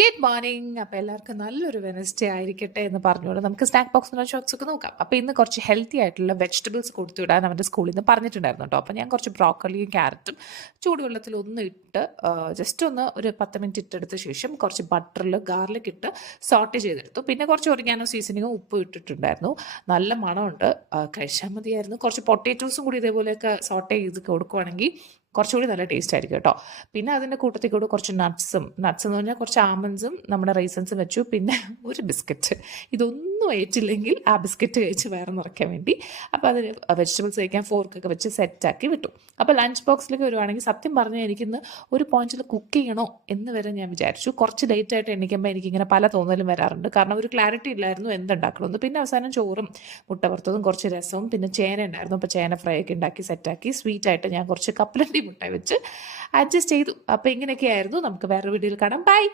Good morning. അപ്പോൾ എല്ലാവർക്കും നല്ലൊരു വെനസ്ഡേ ആയിരിക്കട്ടെ എന്ന് പറഞ്ഞുകൊണ്ട് നമുക്ക് സ്നാക്ക് ബോക്സിനുള്ള ഷോർട്സ് ഒക്കെ നോക്കാം. അപ്പോൾ ഇന്ന് കുറച്ച് ഹെൽത്തി ആയിട്ടുള്ള വെജിറ്റബിൾസ് കൊടുത്തു വിടാൻ അവൻ്റെ സ്കൂളിൽ നിന്ന് പറഞ്ഞിട്ടുണ്ടായിരുന്നു കേട്ടോ. അപ്പോൾ ഞാൻ കുറച്ച് ബ്രോക്കോളിയും ക്യാരറ്റും ചൂടുവെള്ളത്തിൽ ഒന്ന് ഇട്ട് ജസ്റ്റ് ഒന്ന് ഒരു 10 മിനിറ്റ് ഇട്ടെടുത്ത ശേഷം കുറച്ച് ബട്ടറിൽ ഗാർലിക് ഇട്ട് സോട്ട് ചെയ്തെടുത്തു. പിന്നെ കുറച്ച് ഒറിഗാനോ സീസണിങ്ങും ഉപ്പ് ഇട്ടിട്ടുണ്ടായിരുന്നു. നല്ല മണമുണ്ട്. കഴിച്ചാൽ മതിയായിരുന്നു. കുറച്ച് പൊട്ടേറ്റോസും കൂടി ഇതേപോലെയൊക്കെ സോട്ട് ചെയ്ത് കൊടുക്കുവാണെങ്കിൽ കുറച്ചുകൂടി നല്ല ടേസ്റ്റ് ആയിരിക്കും കേട്ടോ. പിന്നെ അതിൻ്റെ കൂട്ടത്തിൽ കൂടെ കുറച്ച് നട്ട്സ് എന്ന് പറഞ്ഞാൽ കുറച്ച് ആമൻസും നമ്മുടെ റൈസൻസും വെച്ചു. പിന്നെ ഒരു ബിസ്ക്കറ്റ്. ഇതൊന്നും ഏറ്റില്ലെങ്കിൽ ആ ബിസ്ക്കറ്റ് കഴിച്ച് വേറെ നിറയ്ക്കാൻ വേണ്ടി അപ്പോൾ അതിന് വെജിറ്റബിൾസ് കഴിക്കാൻ ഫോർക്കൊക്കെ വെച്ച് സെറ്റാക്കി വിട്ടു. അപ്പോൾ ലഞ്ച് ബോക്സിലേക്ക് വരുവാണെങ്കിൽ സത്യം പറഞ്ഞാൽ എനിക്കിന്ന് ഒരു പോയിന്റിൽ കുക്ക് ചെയ്യണോ എന്ന് വരെ ഞാൻ വിചാരിച്ചു. കുറച്ച് ലേറ്റായിട്ട് എണ്ണിക്കുമ്പോൾ എനിക്കിങ്ങനെ പല തോന്നലും വരാറുണ്ട്. കാരണം ഒരു ക്ലാരിറ്റി ഇല്ലായിരുന്നു എന്തുണ്ടാക്കണമെന്ന്. പിന്നെ അവസാനം ചോറും മുട്ട വറുത്തതും കുറച്ച് രസവും പിന്നെ ചേന ഉണ്ടായിരുന്നു. അപ്പോൾ ചേന ഫ്രൈ ഒക്കെ ഉണ്ടാക്കി സെറ്റാക്കി സ്വീറ്റായിട്ട് ഞാൻ കുറച്ച് കപ്പലണ്ടി മുട്ട വെച്ച് അഡ്ജസ്റ്റ് ചെയ്തു. അപ്പോൾ ഇങ്ങനെയൊക്കെയായിരുന്നു. നമുക്ക് വേറെ വീഡിയോയിൽ കാണാം. ബൈ.